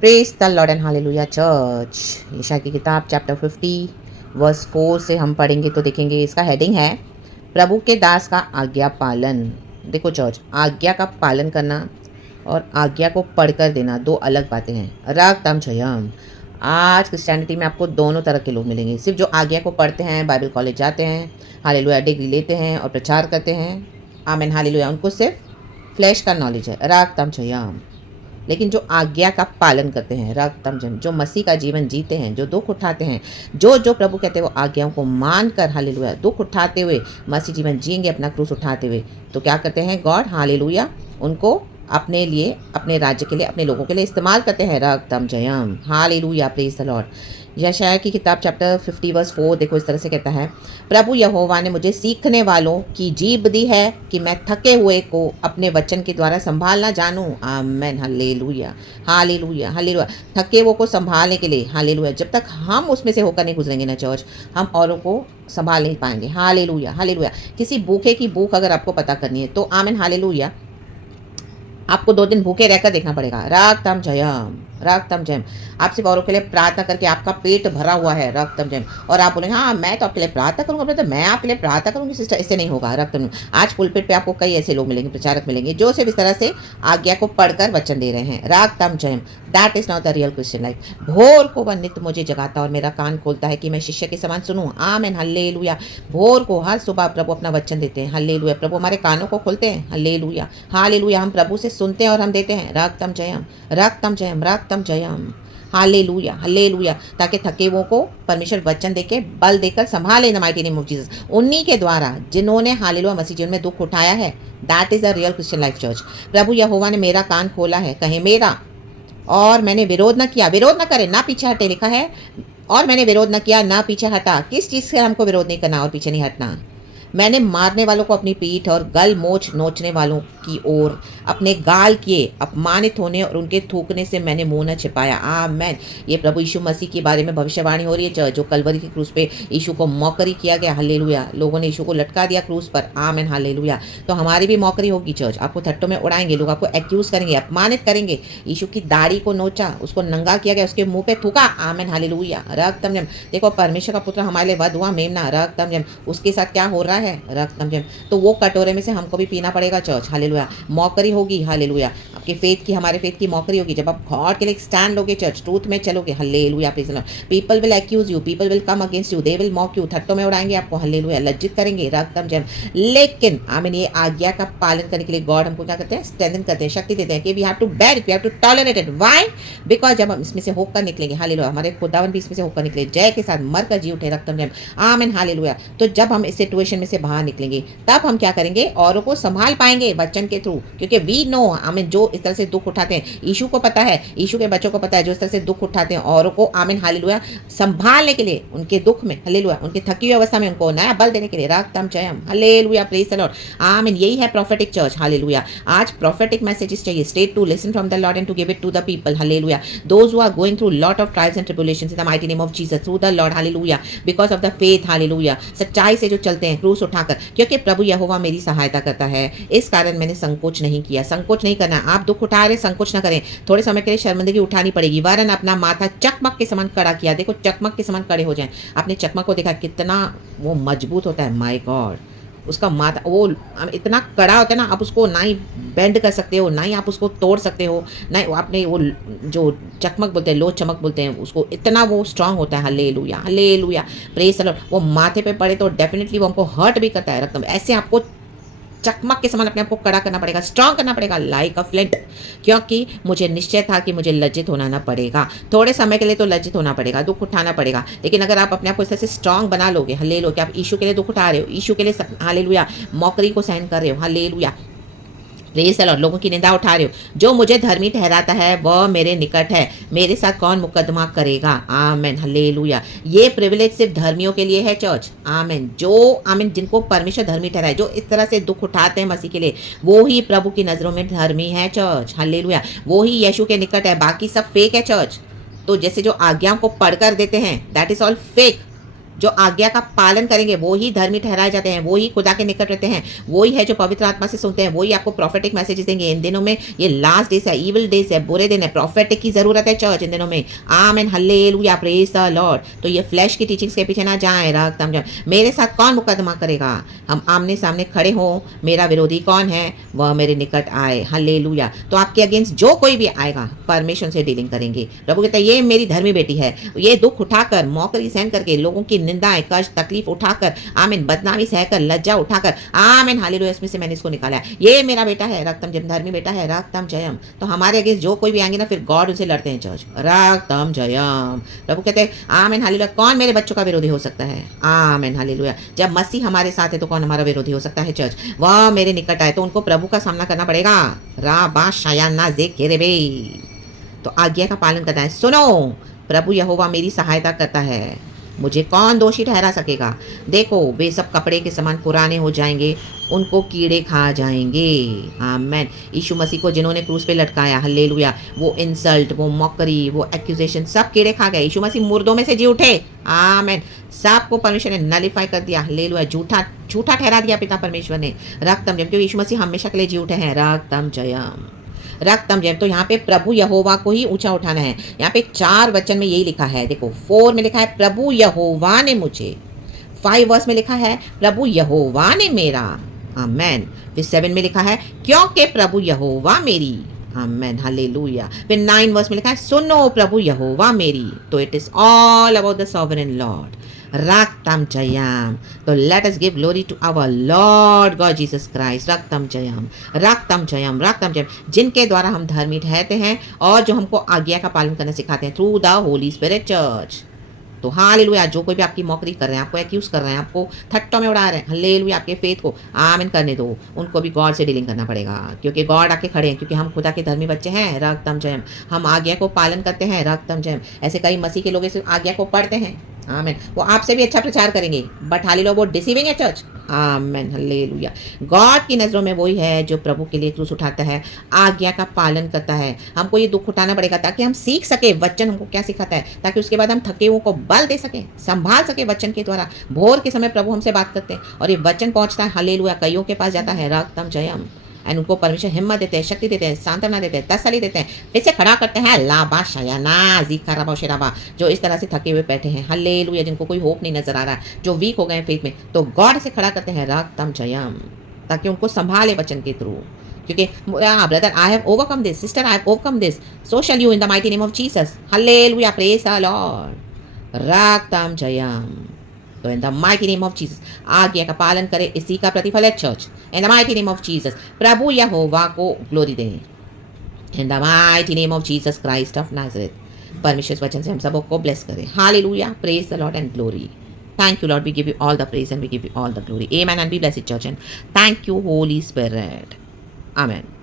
Praise the Lord and hallelujah church. यशायाह की किताब चैप्टर 50 वर्स 4 से हम पढ़ेंगे तो देखेंगे इसका हेडिंग है प्रभु के दास का आज्ञा पालन। देखो चर्च, आज्ञा का पालन करना और आज्ञा को पढ़कर देना दो अलग बातें हैं। राग तम जयम। आज क्रिश्चियनिटी में आपको दोनों तरह के लोग मिलेंगे। सिर्फ जो आज्ञा को पढ़ते हैं, बाइबल कॉलेज जाते हैं, हालेलुया डिग्री लेते हैं और प्रचार करते हैं, आमेन हालेलुया, उनको सिर्फ फ्लैश का नॉलेज है। राग तम जयम। लेकिन जो आज्ञा का पालन करते हैं, राग तम जयम, जो मसीह का जीवन जीते हैं, जो दुख उठाते हैं, जो जो प्रभु कहते हैं वो आज्ञाओं को मानकर हालेलुया दुख उठाते हुए मसीह जीवन जिएंगे, अपना क्रूस उठाते हुए, तो क्या करते हैं गॉड हालेलुया उनको अपने लिए, अपने राज्य के लिए, अपने लोगों के लिए इस्तेमाल करते हैं। राग तम जयम हालेलुया, प्रेज द लॉर्ड। यशायाह की किताब चैप्टर 50 वर्स 4 देखो इस तरह से कहता है, प्रभु यहोवा ने मुझे सीखने वालों की जीभ दी है कि मैं थके हुए को अपने वचन के द्वारा संभालना जानूं। Amen hallelujah hallelujah hallelujah. थके हुए को संभालने के लिए हालेलुया, जब तक हम उसमें से होकर नहीं गुजरेंगे ना चर्च, हम औरों को संभाल नहीं पाएंगे। Hallelujah hallelujah. किसी भूखे की भूख अगर आपको पता करनी है तो आमेन हालेलुया आपको 2 दिन भूखे रहकर देखना पड़ेगा। राग तम जयम, राग तम जयम। आप सिर्फ औरों के लिए प्रार्थना करके आपका पेट भरा हुआ है, राग तम जयम, और आप बोलेंगे हाँ मैं तो आपके लिए प्रार्थना करूंगा, तो मैं आपके लिए प्रार्थना करूंगी सिस्टर, इससे नहीं होगा। राग तम। आज पुलपिट पे आपको कई ऐसे लोग मिलेंगे, प्रचारक मिलेंगे, जो सिर्फ इस तरह से आज्ञा को पढ़कर वचन दे रहे हैं। राग तम जयम। That is not the real Christian life. भोर को वह नित्य मुझे जगाता और मेरा कान खोलता है कि मैं शिष्य के समान सुनूं। Amen hallelujah. भोर को हर सुबह प्रभु अपना वचन देते हैं। हालेलुया। प्रभु हमारे कानों को खोलते हैं। Hallelujah hallelujah. हम प्रभु से सुनते हैं और हम देते हैं। राग तम जयम, राग तम जयम, राग तम जयम। Hallelujah hallelujah. ताकि थके हुओं को परमेश्वर वचन देके बल देकर संभाले इन the mighty name of Jesus. उन्हीं के द्वारा जिन्होंने हालेलुया मसीह जीवन में दुख उठाया है। That is the real Christian life church. प्रभु यहोवा ने मेरा कान खोला है, कहे मेरा, और मैंने विरोध न किया। विरोध न करे, ना पीछे हटे, लिखा है, और मैंने विरोध न किया, ना पीछे हटा। किस चीज़ से हमको विरोध नहीं करना और पीछे नहीं हटना? मैंने मारने वालों को अपनी पीठ और गल मोच नोचने वालों की ओर अपने गाल किए। अपमानित होने और उनके थूकने से मैंने मुंह न छिपाया। आमेन। ये प्रभु यीशु मसीह के बारे में भविष्यवाणी हो रही है, जो कलवरी की क्रूस पे यीशु को मौकरी किया गया। हालेलुया। लोगों ने यीशु को लटका दिया क्रूस पर। Amen hallelujah. तो हमारी भी मौकरी होगी चर्च। आपको थट्टों में उड़ाएंगे लोग, आपको एक्यूज करेंगे, अपमानित करेंगे। यीशु की दाढ़ी को नोचा, उसको नंगा किया गया, उसके मुंह पे थूका। Amen hallelujah. रग तम जम। देखो परमेश्वर का पुत्र हमारे लिए वध हुआ, मेमना। रग तम जम। उसके साथ क्या हो रहा है? रग तम जम। तो वो कटोरे में से हमको भी पीना पड़ेगा चर्च। हालेलुया। मौकरी होगी। हालेलुया। आपके फेथ की, हमारे फेथ की मौकरी होगी जब आप गॉड के लिए स्टैंड लोगे चर्च, ट्रूथ में चलोगे। Hallelujah. Praise the Lord. People will accuse you, people will come against you, they will mock you, थट्टों में उड़ाएंगे आपको। हालेलुया। लज्जित करेंगे। रग तम जम। लेकिन आमीन, ये आज्ञा का पालन करने के लिए गॉड हमको क्या करते हैं? स्ट्रेंथन करते हैं, शक्ति देते हैं कि we have to bear it, we have to tolerate it. Why? Because जब हम इसमें से होकर निकलेंगे, हालेलुया, हमारे खुदावन भी इसमें से होकर निकले, जय के साथ मर कर जी उठे। रग तम जम। आमीन हालेलुया। तो जब हम इस सिचुएशन में से बाहर निकलेंगे तब हम क्या करेंगे? औरों को संभाल पाएंगे वचन के थ्रू, क्योंकि वी नो, आमीन, जो इस तरह से दुख उठाते हैं, यीशु को पता है, यीशु के बच्चों को पता है, जो इस तरह से दुख उठाते हैं औरों को, आमीन हालेलुया, संभालने के लिए, उनके दुख में, हालेलुया, उनकी थकी हुई अवस्था में उनको नया बल देने के लिए। राग तम जयम। Hallelujah. Praise the Lord. Amen. यही है प्रोफेटिक चर्च। हालेलुया। आज प्रोफेटिक मैसेजेस चाहिए, straight to listen from the Lord and to give it to the people. Hallelujah. Those who are going through lot of trials and tribulations in the mighty name of Jesus, through the Lord. Hallelujah. Because of the faith. Hallelujah. सच्चाई से जो चलते हैं क्रूस उठाकर, क्योंकि प्रभु यहोवा मेरी सहायता करता है, इस कारण मैंने संकोच नहीं किया। संकोच नहीं करना। आप दुख उठा रहे, संकोच न करें। थोड़े समय के लिए शर्मिंदगी उठानी पड़ेगी, वरन अपना माथा चकमक के समान कड़ा किया। देखो चकमक के समान कड़े हो जाएं। आपने चकमक को देखा कितना वो मजबूत होता है, माय गॉड। उसका माथा वो इतना कड़ा होता है ना, आप उसको ना ही बेंड कर सकते हो, ना ही आप उसको तोड़ सकते हो, ना ही आपने वो जो चकमक बोलते हैं, लो चमक बोलते हैं उसको, इतना वो स्ट्रांग होता है। Hallelujah hallelujah. Praise the Lord. वो माथे पे पड़े तो डेफिनेटली वो हमको हर्ट भी करता है। रकम ऐसे आपको चकमक के समान अपने आप को कड़ा करना पड़ेगा, स्ट्रांग करना पड़ेगा, लाइक अ फ्लिंट, क्योंकि मुझे निश्चय था कि मुझे लज्जित होना ना पड़ेगा। थोड़े समय के लिए तो लज्जित होना पड़ेगा, दुख उठाना पड़ेगा, लेकिन अगर आप अपने आप को इस तरह से स्ट्रांग बना लोगे, हालेलुया, कि आप यीशु के लिए दुख उठा रहे हो, यीशु के लिए हालेलुया मौकरी को सहन कर रहे हो, हालेलुया, प्रेज़ द लॉर्ड, लोगों की निंदा उठा रहे हो, जो मुझे धर्मी ठहराता है वह मेरे निकट है, मेरे साथ कौन मुकदमा करेगा? Amen hallelujah. ये प्रिविलेज सिर्फ धर्मियों के लिए है चर्च। आमेन। जो आमेन, जिनको परमेश्वर धर्मी ठहराए, जो इस तरह से दुख उठाते हैं मसीह के लिए, वो ही प्रभु की नज़रों में धर्मी है चर्च। हालेलुया। वो ही यीशु के निकट है, बाकी सब फेक है चर्च। तो जैसे जो आज्ञाओं को पढ़कर देते हैं, दैट इज ऑल फेक। जो आज्ञा का पालन करेंगे वो ही धर्मी ठहराए जाते हैं, वो ही खुदा के निकट रहते हैं, वो ही है जो पवित्र आत्मा से सुनते हैं, वो ही आपको प्रॉफिटिक मैसेजेस देंगे। इन दिनों में ये लास्ट डेज है, इविल डेज है, बुरे दिन है, प्रॉफिटिक की जरूरत है चर्च इन दिनों में। आमीन, हालेलुया, प्रेज द लॉर्ड। तो ये फ्लैश की टीचिंग्स के पीछे ना जाएं, रखतम जाए। मेरे साथ कौन मुकदमा करेगा? हम आमने सामने खड़े हो, मेरा विरोधी कौन है? वह मेरे निकट आए। हालेलुया। तो आपके अगेंस्ट जो कोई भी आएगा परमेश्वर से डीलिंग करेंगे। प्रभु कहता है ये मेरी धर्मी बेटी है, ये दुख उठाकर, मौकरी सहन करके, लोगों की निंदाएं, कष्ट, तकलीफ उठाकर, आमीन, बदनामी सहकर, लज्जा उठाकर, आमीन, हालेलुया, इसमें से मैंने इसको निकाला है। ये मेरा बेटा है, रक्तम जयम, धर्मी बेटा है, रक्तम जयम। तो हमारे अगेंस्ट जो कोई भी आएंगे ना, फिर गॉड उनसे लड़ते हैं चर्च, रक्तम जयम। प्रभु कहते हैं आमीन, हालेलुया, कौन मेरे बच्चों का विरोधी हो सकता है? आमीन, हालेलुया। जब मसीह हमारे साथ है तो कौन हमारा विरोधी हो सकता है चर्च? वह मेरे निकट आए तो उनको प्रभु का सामना करना पड़ेगा। राबा शायाना जे केरेबे। तो आज्ञा का पालन करना है। सुनो, प्रभु यहोवा मेरी सहायता करता है, मुझे कौन दोषी ठहरा सकेगा? देखो वे सब कपड़े के समान पुराने हो जाएंगे, उनको कीड़े खा जाएंगे। आमेन। यीशु मसीह को जिन्होंने क्रूस पे लटकाया, हल्लेलुया, वो इंसल्ट, वो मॉकरी, वो एक्यूजेशन, सब कीड़े खा गए। यीशु मसीह मुर्दों में से जी उठे। आमेन। सबको परमेश्वर ने नलिफाई कर दिया, हल्लेलुया, झूठा ठहरा दिया पिता परमेश्वर ने। रक्तम जयम, क्योंकि यीशु मसीह हमेशा के लिए जी उठे हैं। रक्तम जयम, रक्तम जयम। तो यहाँ पे प्रभु यहोवा को ही ऊंचा उठाना है। यहाँ पे 4 वचन में यही लिखा है। देखो 4 में लिखा है प्रभु यहोवा ने मुझे, 5 वर्स में लिखा है प्रभु यहोवा ने मेरा। आमेन। फिर 7 में लिखा है क्योंकि प्रभु यहोवा मेरी। आमेन, हालेलुया। फिर 9 वर्स में लिखा है सुनो प्रभु यहोवा मेरी। तो it is all about the sovereign lord. रक्तम जयम। तो let us give glory to our lord God Jesus Christ. रक्तम जयम, रक्तम जयम, रक्तम जयम, जिनके द्वारा हम धर्मी ठहरते हैं और जो हमको आज्ञा का पालन करना सिखाते हैं through the Holi spirit church. तो हालेलुया, जो कोई भी आपकी मौकरी कर रहे हैं, आपको एक्यूज कर रहे हैं, आपको थट्टों में उड़ा रहे हैं, हालेलुया, आपके फेथ को आमीन करने दो, उनको भी गॉड से डीलिंग करना पड़ेगा, क्योंकि गॉड आके खड़े हैं, क्योंकि हम खुदा के धर्मी बच्चे हैं। रक्तम जयम। हम आज्ञा को पालन करते हैं। रक्तम जयम। ऐसे कई मसीह के लोग इस आज्ञा को पढ़ते हैं, आमीन, वो आपसे भी अच्छा प्रचार करेंगे, बट हालेलुया वो डिसीविंग है चर्च। आमीन, हालेलुया। गॉड की नज़रों में वही है जो प्रभु के लिए क्रूस उठाता है, आज्ञा का पालन करता है। हमको ये दुख उठाना पड़ेगा ताकि हम सीख सके वचन हमको क्या सिखाता है, ताकि उसके बाद हम थके हुओं को बल दे सके, संभाल सके वचन के द्वारा। भोर के समय प्रभु हमसे बात करते हैं और ये वचन पहुंचता है, हालेलुया, कईयों के पास जाता है। रक्तम जयम। एंड उनको परमेश्वर हिम्मत देते हैं, शक्ति देते हैं, सांत्वना देते हैं, तसल्ली देते हैं, फिर से खड़ा करते हैं। लाबा शयाना जीका रबा शेराबा, जो इस तरह से थके हुए बैठे हैं, हालेलुया, जिनको कोई होप नहीं नजर आ रहा, जो वीक हो गए फेथ में, तो गॉड से खड़ा करते हैं। रक्तम जयम, ताकि उनको संभाले वचन के थ्रू। क्योंकि brother I have overcome this, sister I have overcome this, so shall you in the mighty name of Jesus. Hallelujah, praise the lord. रक्तम जयम। तो in the mighty name of Jesus आज्ञा का पालन करें, इसी का प्रतिफल है church. In the mighty name of Jesus प्रभु यहोवा को ग्लोरी दें। In the mighty name of Jesus Christ of Nazareth. परमेश्वर वचन से हम सबको ब्लेस करें। Hallelujah, praise the Lord and glory. Thank you, Lord. We give you all the praise and we give you all the glory. Amen. And be blessed, church. And thank you, Holy Spirit. Amen.